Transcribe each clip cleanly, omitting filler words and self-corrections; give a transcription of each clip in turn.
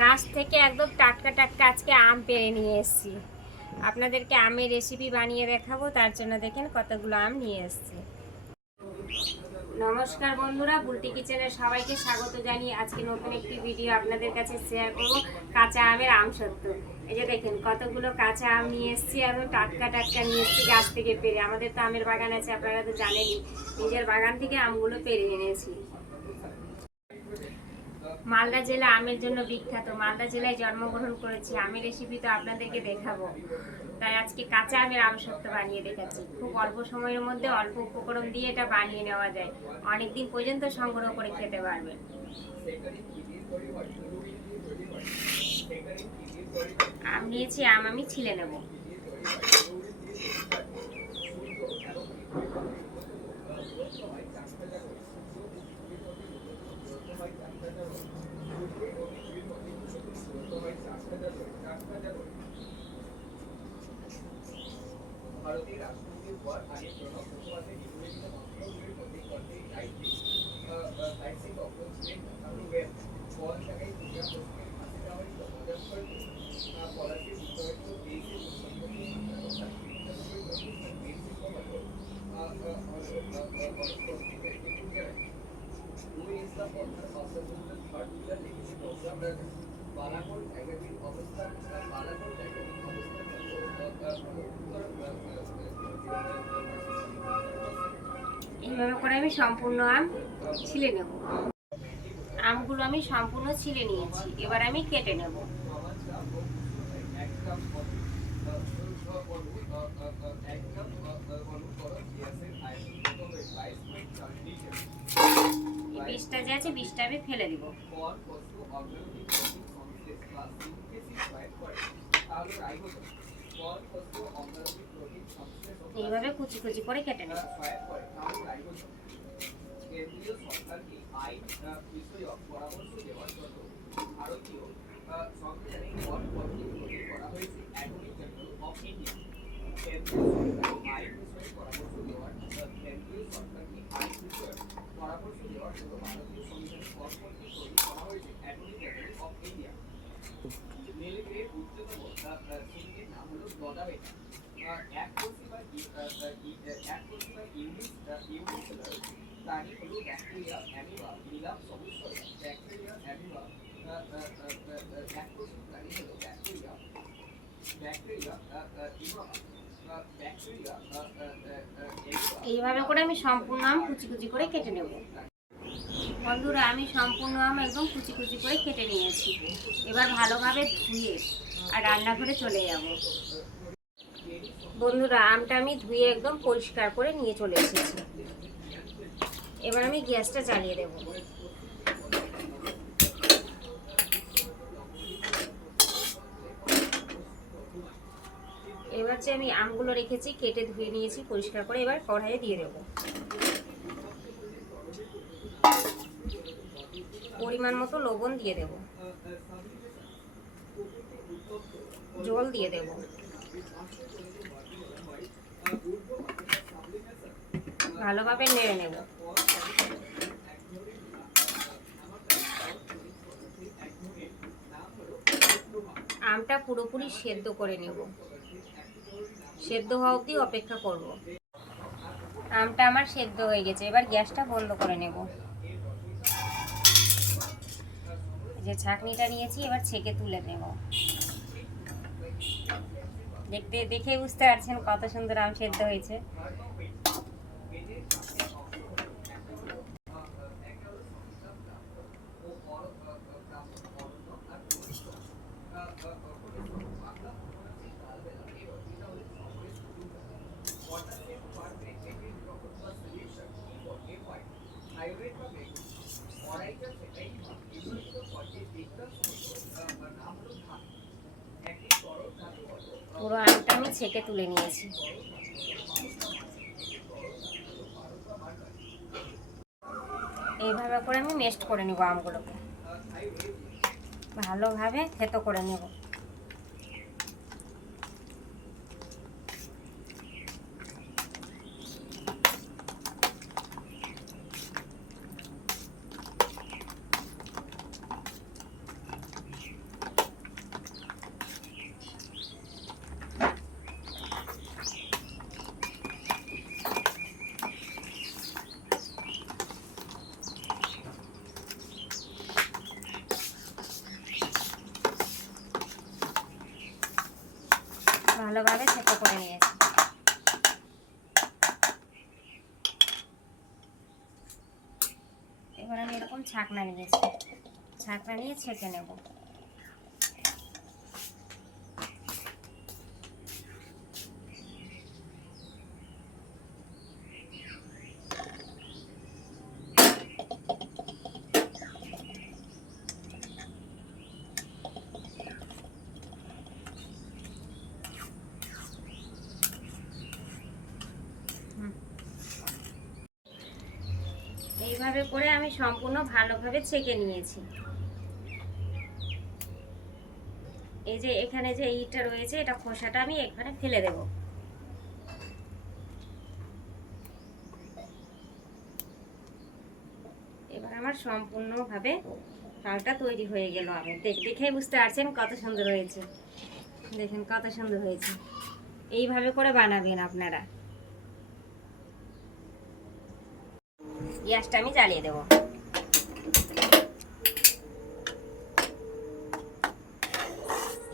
গাছ থেকে একদম টাটকা টাটকা আজকে আম পেড়ে নিয়ে এসেছি। আপনাদেরকে আমের রেসিপি বানিয়ে দেখাবো, তার জন্য দেখেন কতগুলো আম নিয়ে এসেছি। নমস্কার বন্ধুরা, বুলটি কিচেনের সবাইকে স্বাগত জানিয়ে আজকে নতুন একটি ভিডিও আপনাদের কাছে শেয়ার করবো, কাঁচা আমের আমসত্ত্ব। এই যে দেখেন কতগুলো কাঁচা আম নিয়ে এসেছি, একদম টাটকা টাটকা নিয়ে এসেছি গাছ থেকে পেড়ে। আমাদের তো আমের বাগান আছে, আপনারা তো জানেনই। নিজের বাগান থেকে আমগুলো পেড়ে এনেছি। মালদা জেলা আমের জন্য বিখ্যাত, মালদা জেলায় জন্মগ্রহণ করেছি। আমের রেসিপি তো আপনাদেরকে দেখাবো, তাই আজকে কাঁচা আমের আমসত্ত্ব বানিয়ে দেখাচ্ছি। খুব অল্প সময়ের মধ্যে অল্প উপকরণ দিয়ে এটা বানিয়ে নেওয়া যায়, অনেকদিন পর্যন্ত সংগ্রহ করে খেতে পারবেন। আম নিয়েছি, আম আমি ছিলে নেব। ভারতের রাষ্ট্রপতির পর আইন প্রণব মুখোপাধ্যায় নির্বাচিত মন্ত্রণালয়ের মধ্যে করতে সাহিত্যিক অক্ষর ছিলেন রুবেন পল জায়গায় দুনিয়া প্রশ্নের হাতে যাওয়ার মজার করতে পলাশীর বিস্তারিত দেশে বালাকোট ম্যাগাজিন অবস্থান বালাকোট ম্যাগাজিন এইভাবে করে আমি সম্পূর্ণ আম ছিলে নেব। আমগুলো আমি সম্পূর্ণ ছিলে নিয়েছি, এবার আমি কেটে নেব। বীজটা যে আছে বীজটা আমি ফেলে দিব। এইভাবে কুচি কুচি করে কেটে নেব। কেন্দ্রীয় সরকারকে আইন বিষয়ক পরামর্শ দেওয়ার জন্য ভারতীয় সংবিধানে কর পদ্ধতি তৈরি করা হয়েছে অ্যাটর্নি জেনারেল অফ ইন্ডিয়া। কেন্দ্রীয় সরকারকে আইন বিষয়ক পরামর্শ দেওয়ার কেন্দ্রীয় সরকারকে আইন বিষয়ক পরামর্শ দেওয়ার জন্য ভারতীয় সংবিধানে কর পদ্ধতি তৈরি করা হয়েছে অ্যাটর্নি জেনারেল অফ ইন্ডিয়া। রেলওয়ের উচ্চতম শ্রেণীর নাম হলো গদাবেটা। এক কোটি বা ইংলিশ প্রাণী হলো ব্যাকটেরিয়া, অ্যামিবা, নীলাভ সবুজ শস্য। ব্যাকটেরিয়া, অ্যামিবা, এককোষী প্রাণী হলো ব্যাকটেরিয়া, এইভাবে করে আমি সম্পূর্ণ আম কুচি কুচি করে কেটে নেব। বন্ধুরা, আমি সম্পূর্ণ আম একদম কুচি কুচি করে কেটে নিয়েছি। এবার ভালোভাবে ধুয়ে আর রান্নাঘরে চলে যাব। বন্ধুরা, আমটা আমি ধুয়ে একদম পরিষ্কার করে নিয়ে চলে এসেছি। এবার আমি গ্যাসটা জ্বালিয়ে দেব। এবার যে আমি আমগুলো রেখেছি কেটে ধুয়ে নিয়েছি পরিষ্কার করে, এবার কড়াইয়ে দিয়ে দেব। পরিমাণ মতো লবণ দিয়ে দেব, জল দিয়ে দেব। ভালোভাবে নেড়ে নেব। আমটা পুরোপুরি সেদ্ধ করে নেব, সেদ্ধ হওয়া অবধি অপেক্ষা করব। আমটা আমার সেদ্ধ হয়ে গেছে, এবার গ্যাসটা বন্ধ করে নেব। যে ছাঁকনিটা নিয়েছি এবার ছেঁকে তুলে নেব। দেখে বুঝতে পারছেন কত সুন্দর আম সেদ্ধ হয়েছে। পুরো আমটা আমি ছেঁকে তুলে নিয়েছি। এইভাবে করে আমি মেস্ট করে নেব, আমগুলোকে ভালোভাবে থেতো করে নেব। ভালোভাবে থেতো করে নিয়েছি। এবার আমি এরকম ছাকনা নিয়েছি, ছাকনা নিয়ে ছেঁকে নেব। এইভাবে করে আমি সম্পূর্ণ ভালোভাবে ছেঁকে নিয়েছি। এই যে এখানে যে ইটা রয়েছে, এটা খোসাটা আমি এখানে ফেলে দেব। এবার আমার সম্পূর্ণভাবে শালটা তৈরি হয়ে গেল। আমি দেখেই বুঝতে পারছেন কত সুন্দর হয়েছে। দেখেন কত সুন্দর হয়েছে। এইভাবে করে বানাবেন আপনারা। গ্যাসটা আমি জ্বালিয়ে দেব।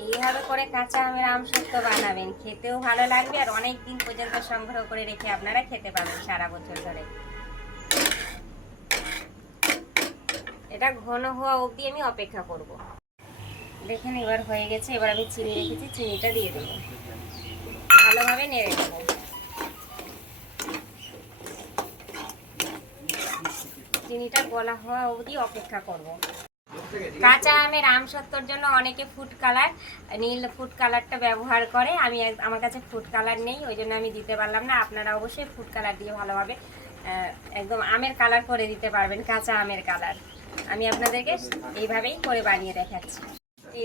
এইভাবে করে কাঁচা আমের আমসত্ত্ব বানাবেন, খেতেও ভালো লাগবে আর অনেক দিন পর্যন্ত সংগ্রহ করে রেখে আপনারা খেতে পারবেন সারা বছর ধরে। এটা ঘন হওয়া অবধি আমি অপেক্ষা করব। দেখেন এবার হয়ে গেছে। এবার আমি চিনি রেখেছি, চিনিটা দিয়ে দেবো, ভালোভাবে নেড়ে দেবো। চিনিটা গলা হওয়া অবধি অপেক্ষা করব। কাঁচা আমের আমসত্ত্বর জন্য অনেকে ফুড কালার, নীল ফুড কালারটা ব্যবহার করে। আমার কাছে ফুড কালার নেই, ওই জন্য আমি দিতে পারলাম না। আপনারা অবশ্যই ফুড কালার দিয়ে ভালোভাবে একদম আমের কালার করে দিতে পারবেন, কাঁচা আমের কালার। আমি আপনাদেরকে এইভাবেই করে বানিয়ে দেখাচ্ছি।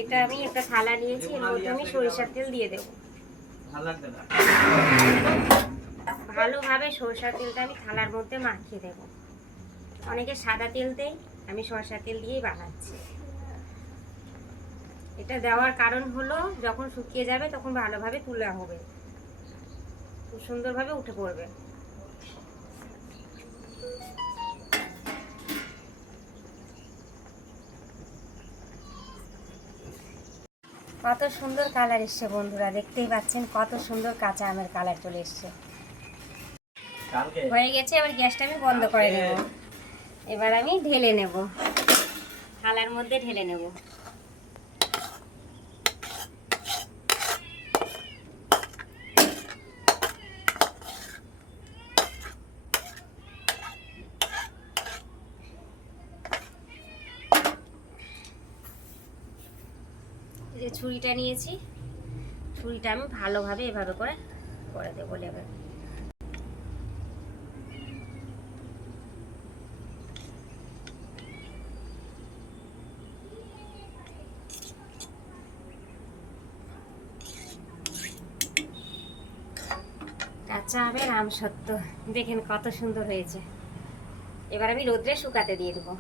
এটা আমি একটা থালা নিয়েছি, এর মধ্যে আমি সরিষার তেল দিয়ে দেবো। ভালোভাবে সরিষার তেলটা আমি থালার মধ্যে মাখিয়ে দেবো। অনেকে সাদা তেল দেয়, আমি সরিষার তেল দিয়েই বানাচ্ছি। এটা দেওয়ার কারণ হলো যখন শুকিয়ে যাবে তখন ভালোভাবে তোলা হবে, খুব সুন্দরভাবে উঠে পড়বে। কত সুন্দর কালার এসছে বন্ধুরা, দেখতেই পাচ্ছেন কত সুন্দর কাঁচা আমের কালার চলে এসছে। হয়ে গেছে। এবার গ্যাসটা আমি বন্ধ করে নেব। এবার আমি ঢেলে নেব, থালার মধ্যে ঢেলে নেব। যে ছুরিটা নিয়েছি, ছুরিটা আমি ভালোভাবে এভাবে করে করে দেবো লেবেল। কাঁচা আমের আমসত্ত্ব দেখেন কত সুন্দর হয়েছে। এবার আমি রোদ্রে শুকাতে দিয়ে দেবো।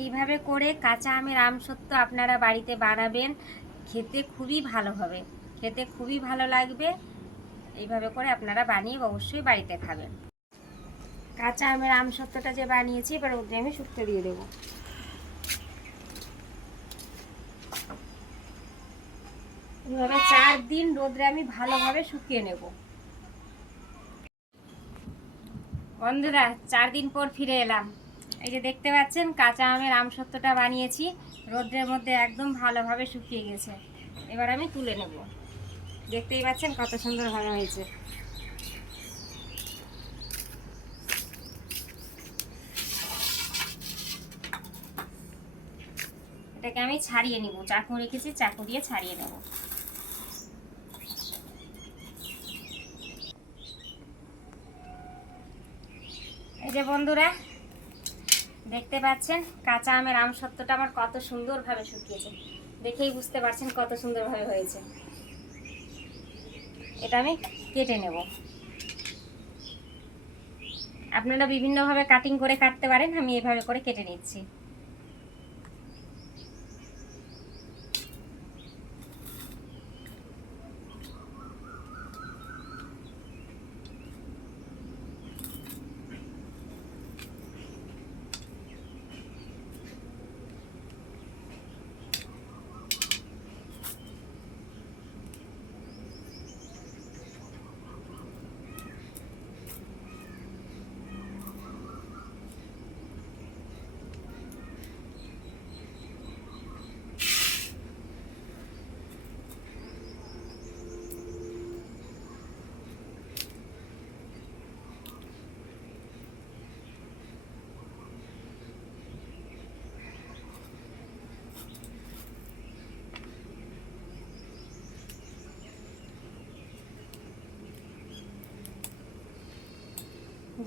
এইভাবে করে কাঁচা আমের আমসত্ত্ব আপনারা বাড়িতে বানাবেন, খেতে খুবই ভালো হবে, খেতে খুবই ভালো লাগবে। এইভাবে করে আপনারা বানিয়ে অবশ্যই বাড়িতে খাবেন। কাঁচা আমের আমসত্ত্বটা যে বানিয়েছি এবার রোদ্রে আমি শুকতে দিয়ে দেবো। এইভাবে 4 দিন রোদ্রে আমি ভালোভাবে শুকিয়ে নেব। বন্ধুরা 4 দিন পর ফিরে এলাম। এই যে দেখতে পাচ্ছেন কাঁচা আমের আমসত্ত্বটা বানিয়েছি, রোদ্রের মধ্যে একদম ভালোভাবে শুকিয়ে গেছে। এবার আমি তুলে নেব। দেখতেই পাচ্ছেন কত সুন্দর ভালো হয়েছে। এটাকে আমি ছাড়িয়ে নিব, চাকু রেখেছি, চাকু দিয়ে ছাড়িয়ে নেব। এই যে বন্ধুরা দেখতে পাচ্ছেন কাঁচা আমের আমসত্ত্বটা আমার কত সুন্দরভাবে শুকিয়েছে, দেখেই বুঝতে পারছেন কত সুন্দরভাবে হয়েছে। এটা আমি কেটে নেব। আপনারা বিভিন্নভাবে কাটিং করে কাটতে পারেন, আমি এভাবে করে কেটে নিচ্ছি।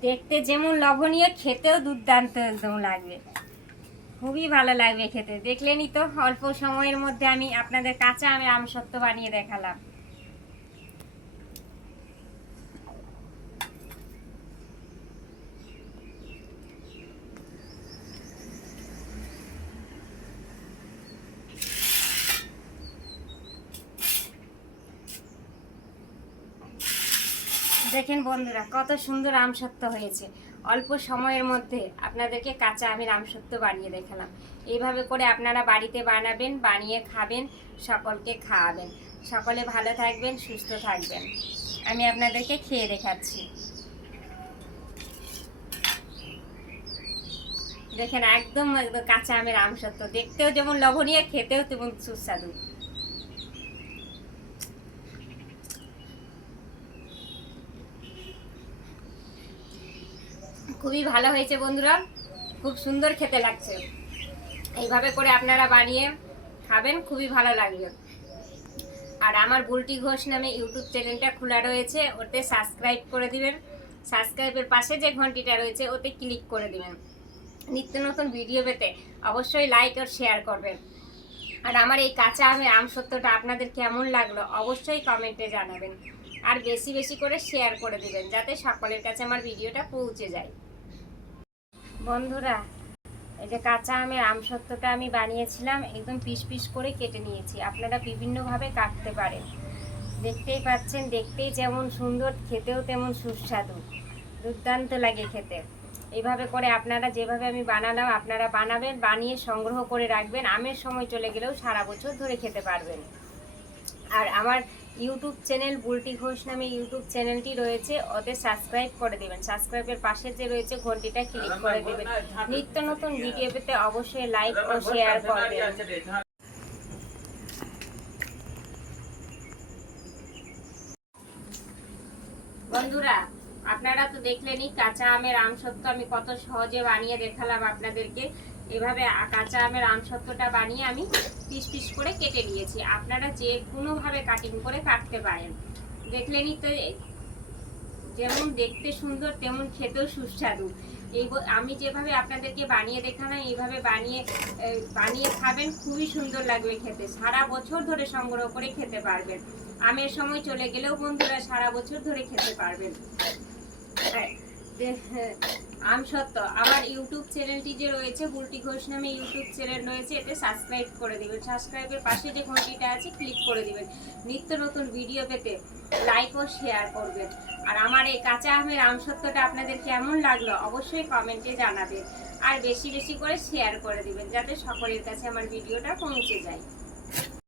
দেখতে যেমন লবণীয়, খেতেও দুর্দান্ত একদম লাগবে, খুবই ভালো লাগবে খেতে। দেখলেনই তো, অল্প সময়ের মধ্যে আমি আপনাদের কাঁচা আমের আমসত্ত্ব বানিয়ে দেখালাম। দেখেন বন্ধুরা, কত সুন্দর আমসত্ত্ব হয়েছে। অল্প সময়ের মধ্যে আপনাদেরকে কাঁচা আমের আমসত্ত্ব বানিয়ে দেখালাম। এইভাবে করে আপনারা বাড়িতে বানাবেন, বানিয়ে খাবেন, সকলকে খাওয়াবেন। সকলে ভালো থাকবেন, সুস্থ থাকবেন। আমি আপনাদেরকে খেয়ে দেখাচ্ছি। দেখেন একদম একদম কাঁচা আমের আমসত্ত্ব, দেখতেও যেমন লবণীয়, খেতেও তেমন সুস্বাদু। খুবই ভালো হয়েছে বন্ধুরা, খুব সুন্দর খেতে লাগছে। এইভাবে করে আপনারা বানিয়ে খাবেন, খুবই ভালো লাগবে। আর আমার বুলটি ঘোষ নামে ইউটিউব চ্যানেলটা খোলা রয়েছে, ওতে সাবস্ক্রাইব করে দিবেন। সাবস্ক্রাইবের পাশে যে ঘন্টিটা রয়েছে ওতে ক্লিক করে দিবেন। নিত্য নতুন ভিডিও পেতে অবশ্যই লাইক আর শেয়ার করবেন। আর আমার এই কাঁচা আমের আমসত্ত্বটা আপনাদের কেমন লাগলো অবশ্যই কমেন্টে জানাবেন। আর বেশি বেশি করে শেয়ার করে দিবেন, যাতে সকলের কাছে আমার ভিডিওটা পৌঁছে যায়। বন্ধুরা, এই যে কাঁচা আমের আমসত্ত্বটা আমি বানিয়েছিলাম, একদম পিস পিস করে কেটে নিয়েছি। আপনারা বিভিন্নভাবে কাটতে পারেন। দেখতেই পাচ্ছেন, দেখতেই যেমন সুন্দর, খেতেও তেমন সুস্বাদু, দুর্দান্ত লাগে খেতে। এইভাবে করে আপনারা যেভাবে আমি বানালাম আপনারা বানাবেন, বানিয়ে সংগ্রহ করে রাখবেন। আমের সময় চলে গেলেও সারা বছর ধরে খেতে পারবেন। আর আমার ইউটিউব চ্যানেল বুলটি ঘোষ নামে ইউটিউব চ্যানেলটি রয়েছে, ওতে সাবস্ক্রাইব করে দেবেন। সাবস্ক্রাইবের পাশে যে রয়েছে ঘন্টিটা ক্লিক করে দেবেন। নিত্য নতুন ভিডিও পেতে অবশ্যই লাইক ও শেয়ার করবেন। বন্ধুরা, আপনারা তো দেখলেনই কাঁচা আমের আমসত্ত্ব আমি কত সহজে বানিয়ে দেখালাম আপনাদেরকে। এভাবে কাঁচা আমের আমসত্ত্বটা বানিয়ে আমি পিস পিস করে কেটে নিয়েছি। আপনারা যে কোনোভাবে কাটিং করে কাটতে পারেন। দেখলেনই তো, যেমন দেখতে সুন্দর তেমন খেতেও সুস্বাদু। আমি যেভাবে আপনাদেরকে বানিয়ে দেখালাম, এইভাবে বানিয়ে খাবেন, খুবই সুন্দর লাগবে খেতে। সারা বছর ধরে সংগ্রহ করে খেতে পারবেন। আমের সময় চলে গেলেও বন্ধুরা সারা বছর ধরে খেতে পারবেন। আমসত্ত্ব আমার ইউটিউব চ্যানেলটি যে রয়েছে বুলটি ঘোষ নামে ইউটিউব চ্যানেল রয়েছে, এতে সাবস্ক্রাইব করে দিবেন। সাবস্ক্রাইবের পাশে যে ঘন্টিটা আছে ক্লিক করে দিবেন। নিত্য নতুন ভিডিও পেতে লাইক ও শেয়ার করবেন। আর আমার এই কাঁচা আমের আমসত্ত্বটা আপনাদের কেমন লাগলো অবশ্যই কমেন্টে জানাবেন। আর বেশি বেশি করে শেয়ার করে দিবেন, যাতে সকলের কাছে আমার ভিডিওটা পৌঁছে যায়।